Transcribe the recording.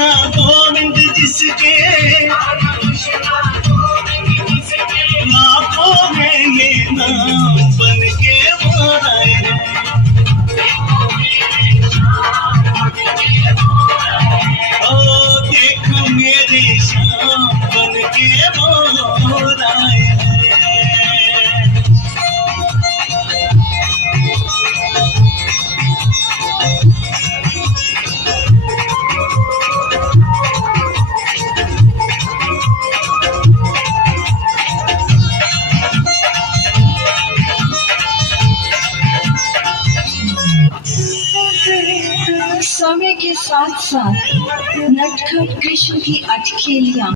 कृष्णा गोविंद जिसके लाखों में ये नाम बन के वो आए हैं। ओ देखो मेरे श्याम बन के वो आए हैं। समय के साथ साथ नटखट कृष्ण की अटखेलियां